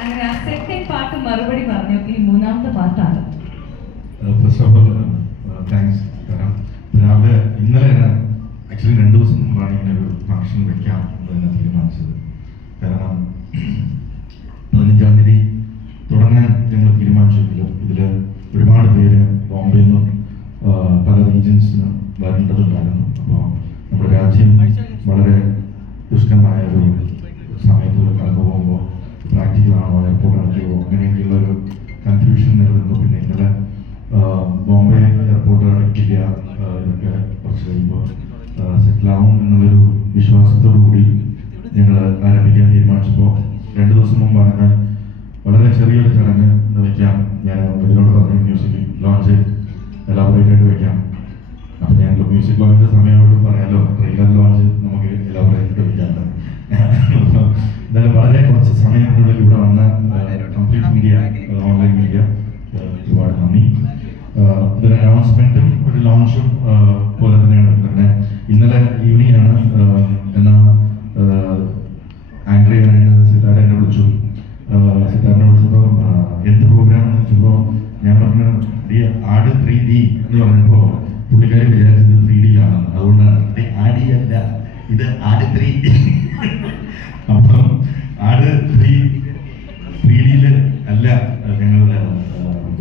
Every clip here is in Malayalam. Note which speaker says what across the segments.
Speaker 1: അങ്ങനെ ആ സെക്കൻഡ് പാർട്ട് മറുപടി പറഞ്ഞു. ഈ മൂന്നാമത്തെ പാർട്ടാണ്
Speaker 2: താങ്ക്സ് രാവിലെ ഇന്നലെ ആക്ച്വലി രണ്ട് ദിവസം മുമ്പാണ് ഇങ്ങനെ ഒരു ഫംഗ്ഷൻ വെക്കാം എന്ന് തന്നെ തീരുമാനിച്ചത്. കാരണം പതിനഞ്ചാം തീയതി തുടങ്ങാൻ ഞങ്ങൾ തീരുമാനിച്ചെങ്കിലും ഇതിൽ ഒരുപാട് പേര് ബോംബെയിൽ നിന്നും പല റീജൻസിൽ നിന്ന് വരേണ്ടതുണ്ടായിരുന്നു അപ്പോൾ നമ്മുടെ രാജ്യം വളരെ ആവും എന്നുള്ളൊരു വിശ്വാസത്തോടു കൂടി ഞങ്ങൾ ആരംഭിക്കാൻ തീരുമാനിച്ചപ്പോൾ രണ്ട് ദിവസം മുമ്പാണ് ഞാൻ വളരെ ചെറിയൊരു ചടങ്ങ് വയ്ക്കാം ഞാൻ ഇതിനോട് പറഞ്ഞു മ്യൂസിക് ലോഞ്ച് എലാബറേറ്റ് ആയിട്ട് വയ്ക്കാം അപ്പം ഞാൻ മ്യൂസിക് ലോഞ്ച് സമയമായിട്ട് പറയാമല്ലോ ട്രെയിലർ ലോഞ്ച് നമുക്ക് എലാബറേറ്റ് ആയിട്ട് വയ്ക്കാം അപ്പോൾ എന്തായാലും വളരെ കുറച്ച് സമയത്തിനുള്ളിൽ ഇവിടെ വന്ന കംപ്ലീറ്റ് മീഡിയ ഓൺലൈൻ മീഡിയ ഒരുപാട് നന്ദി. ഇതൊരു അനൗൺസ്മെന്റും ഒരു ലോഞ്ചും പോലെ തന്നെയാണ് പിന്നെ ഇന്നലെ ഈവനിങ് ആണ് എന്നാ ആയിട്ട് സിതാര എന്നെ വിളിച്ചു. സിതാരനെ വിളിച്ചപ്പോൾ എന്ത് പ്രോഗ്രാം എന്ന് ഞാൻ പറഞ്ഞു ഡി ആട് ത്രീ ഡി എന്ന് പറഞ്ഞപ്പോൾ പുള്ളിക്കാരി വിചാരിച്ചത് ത്രീ ഡി ആണെന്ന് അതുകൊണ്ടാണ് ആടി അല്ല ഇത് ആട് ത്രീ ഡി അപ്പം ആട് ത്രീ ത്രീ ഡിയിൽ അല്ല ഞങ്ങൾ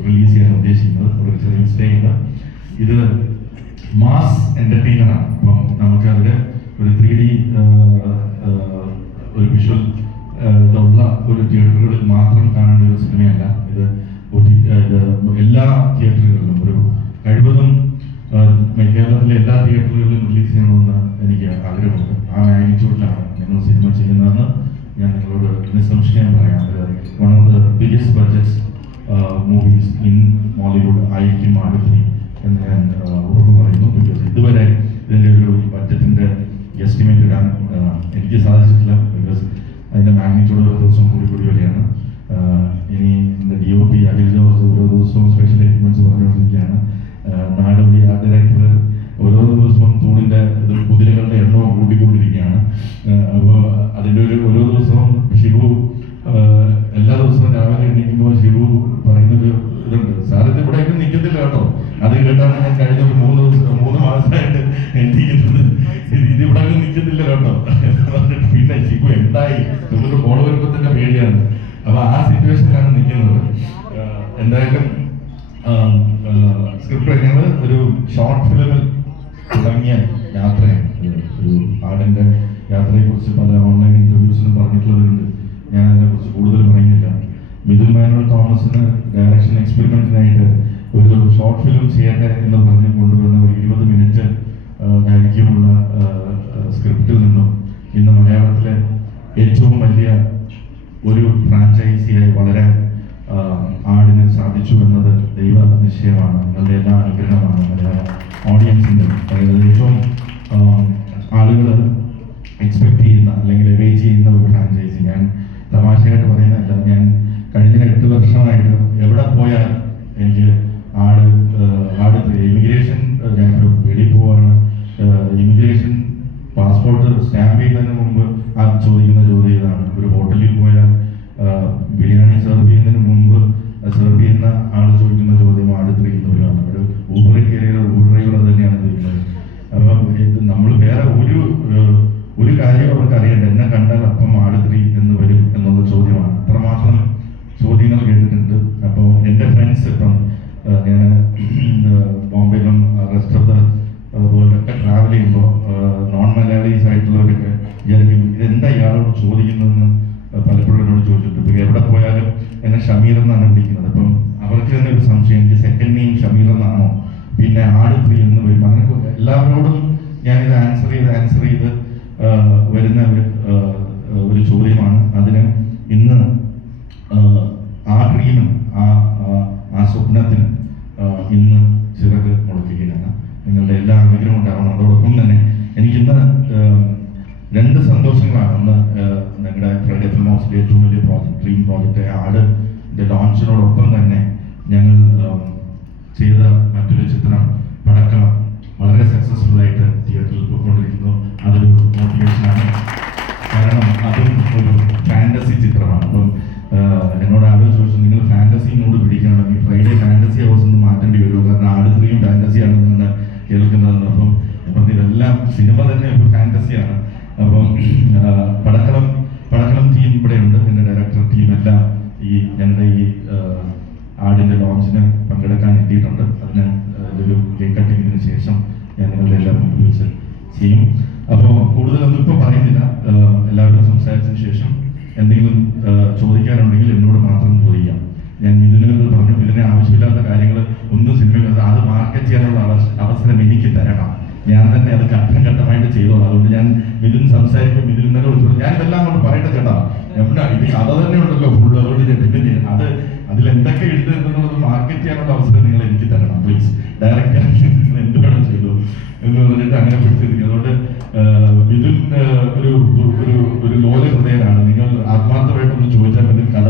Speaker 2: റിലീസ് ചെയ്യാൻ ഉദ്ദേശിക്കുന്നത്. ഒരു ചെറിയ മിസ്റ്റേക്ക് ഇത് മാസ് എന്റർടൈനർ ആണ്. അപ്പം നമുക്ക് അതിൽ ഒരു ത്രീ ഡി ഒരു വിഷ്വൽ ഉള്ള ഒരു തിയേറ്ററുകളിൽ മാത്രം കാണേണ്ട ഒരു സിനിമയല്ല ഇത് എല്ലാ തിയേറ്ററുകളിലും ഒരു കഴിവതും കേരളത്തിലെ എല്ലാ തിയേറ്ററുകളിലും റിലീസ് ചെയ്യണമെന്ന് എനിക്ക് ആഗ്രഹമുണ്ട്. ആ മാഗ്നിറ്റ്യൂഡിലാണ് ഞങ്ങൾ സിനിമ ചെയ്യുന്നതെന്ന് ഞാൻ നിങ്ങളോട് നിസ്സംശയം പറയാം. One of the biggest budget movies in Mollywood ആയിരിക്കും ആടുത്തി എന്ന് ഞാൻ പറയുന്നു ബിക്കോസ് ഇതുവരെ ഇതിന്റെ ഒരു ബഡ്ജറ്റിന്റെ എസ്റ്റിമേറ്റ് ഇടാൻ എനിക്ക് സാധിച്ചിട്ടില്ല ബിക്കോസ് അതിന്റെ മാഗ്നിറ്റ്യൂഡ് ഓരോ ദിവസവും കൂടി കൂടി വരികയാണ് ഇനി D O P Akhil Jose ഓരോ ദിവസവും സ്പെഷ്യൽ എക്യുപ്മെന്റ്സ് കേട്ടാണ് ഞാൻ കഴിഞ്ഞ ഒരു മൂന്ന് ദിവസം മൂന്ന് മാസമായിട്ട് എന്റെ ഇത് ഇവിടെ അങ്ങ് നിൽക്കത്തില്ല കേട്ടോ. പിന്നെ ചിപ്പു എന്തായി? നമുക്ക് കോൾ വരുമ്പോൾ തന്നെ പേടിയാണ്. അപ്പൊ ആ സിറ്റുവേഷനിലാണ് നിൽക്കുന്നത്. എന്തായാലും സ്ക്രിപ്റ്റ് ഞങ്ങൾ ഒരു ഷോർട്ട് ഫിലിമിൽ തുടങ്ങിയ യാത്രയാണ്. ഒരു ആടിന്റെ യാത്രയെ കുറിച്ച് പല ഓൺലൈൻ ഇന്റർവ്യൂസിലും പറഞ്ഞിട്ടുള്ളതുണ്ട് ഞാൻ അതിനെ കുറിച്ച് കൂടുതൽ പറയുന്നില്ല. മിഥുൻ മാനുവൽ തോമസിന് ഡയറക്ഷൻ എക്സ്പെരിമെന്റിനായിട്ട് ഒരു ഷോർട്ട് ഫിലിം ചെയ്യട്ടെ എന്ന് പറഞ്ഞ് കൊണ്ടുവന്ന ഒരു ഇരുപത് മിനിറ്റ് ദൈർഘ്യമുള്ള സ്ക്രിപ്റ്റിൽ നിന്നും ഇന്ന് മലയാളത്തിലെ ഏറ്റവും വലിയ ഒരു ഫ്രാഞ്ചൈസിയായി വളരാൻ ആടിന് സാധിച്ചു എന്നത് ദൈവ നിശ്ചയമാണ്. നിങ്ങളുടെ എല്ലാ അനുഗ്രഹമാണ് മലയാള ഓഡിയൻസിന്റെ ഏറ്റവും ആളുകൾ എക്സ്പെക്ട് ചെയ്യുന്ന അല്ലെങ്കിൽ എവേ ചെയ്യുന്ന ഒരു ഫ്രാഞ്ചൈസി ഞാൻ സ്റ്റാമ്പ് ചെയ്യുന്നതിന് മുമ്പ് ആ ചോദിക്കുന്ന ചോദ്യം ഇതാണ്. ഒരു ഹോട്ടലിൽ പോയാൽ ബിരിയാണി സെർവ് ചെയ്യുന്നതിന് മുമ്പ് സെർവ് ചെയ്യുന്ന ആൾ ചോദിക്കുന്ന ചോദ്യം ആടുത്തിരിക്കുന്നവരാണ് ഒരു ഊബറിൽ കയറിയ എന്നെ ഷമീർ എന്നാണ് വിളിക്കുന്നത്. അപ്പം അവർക്ക് തന്നെ ഒരു സംശയം. എനിക്ക് സെക്കൻഡ് നെയിം ഷമീർ എന്നാണോ? പിന്നെ ആട് പ്രിയ എന്ന് വരും. അങ്ങനെ എല്ലാവരോടും ഞാനിത് ആൻസർ ചെയ്ത് ആൻസർ ചെയ്ത് വരുന്ന ഒരു ചോദ്യമാണ്. അതിന് ഇന്ന് ആ, ഡ്രീമിന് ആ ആ- സ്വപ്നത്തിന് ഇന്ന് ചിറക് മുളപ്പിക്കുകയാണ് നിങ്ങളുടെ എല്ലാ ആഗ്രഹം ഉണ്ടാവണം. അതോടൊപ്പം തന്നെ എനിക്കിന്ന് രണ്ട് സന്തോഷങ്ങളാണ്. ഒന്ന് ഞങ്ങളുടെ ഫ്രൈഡേ ഫിലിം ഹൗസിലെ ഏറ്റവും വലിയ പ്രോജക്ട് ഡ്രീം പ്രോജക്റ്റ് ആട് ലോഞ്ചിനോടൊപ്പം തന്നെ ഞങ്ങൾ ചെയ്ത മറ്റൊരു ചിത്രം പടക്കളം വളരെ സക്സസ്ഫുൾ ആയിട്ട് തിയേറ്ററിൽ ലോഞ്ചിന് പങ്കെടുക്കാൻ എത്തിയിട്ടുണ്ട്. അതിന് ഇതൊരു കേക്ക് കട്ടിങ്ങിന് ശേഷം ഞാൻ നിങ്ങളുടെ എല്ലാം വെച്ച് ചെയ്യും. അപ്പോൾ കൂടുതലൊന്നും ഇപ്പോൾ പറയുന്നില്ല. എല്ലാവരും സംസാരിച്ചതിന് ശേഷം എന്തെങ്കിലും ചോദിക്കാനുണ്ടെങ്കിൽ എന്നോട് മാത്രം ചോദിക്കാം. ഞാൻ മിഥുനോട് പറഞ്ഞു മിഥുനെ ആവശ്യമില്ലാത്ത കാര്യങ്ങൾ ഒന്നും സിനിമയിൽ അത് മാർക്കറ്റ് ചെയ്യാനുള്ള അവസരം എനിക്ക് തരണം. ഞാൻ തന്നെ അത് ഘട്ടം ഘട്ടമായിട്ട് ചെയ്തോളാം. അതുകൊണ്ട് ഞാൻ മിഥുൻ സംസാരിക്കുമ്പോൾ മിഥുൻ വിളിച്ചു ഞാൻ ഇതെല്ലാം കൊണ്ട് പറയട്ടെ ചേട്ടാ. എവിടെ ഇനി കഥ തന്നെ ഉണ്ടല്ലോ ഫുൾ അതുകൊണ്ട് പിന്നെ അത് അതിൽ എന്തൊക്കെ ഉണ്ട് എന്നുള്ളത് മാർക്കറ്റ് ചെയ്യാനുള്ള അവസരം നിങ്ങൾ എനിക്ക് തരണം പ്ലീസ് ഡയറക്റ്റ് എന്ത് വേണം ചെയ്തു എന്ന് പറഞ്ഞിട്ട് അങ്ങനെ പിടിച്ചിരിക്കും അതുകൊണ്ട് മിഥുൻ ഒരു ഒരു ഒരു ലോല ഹൃദയനാണ് നിങ്ങൾ ആത്മാർത്ഥമായിട്ടൊന്ന് ചോദിച്ചാൽ മതി കഥ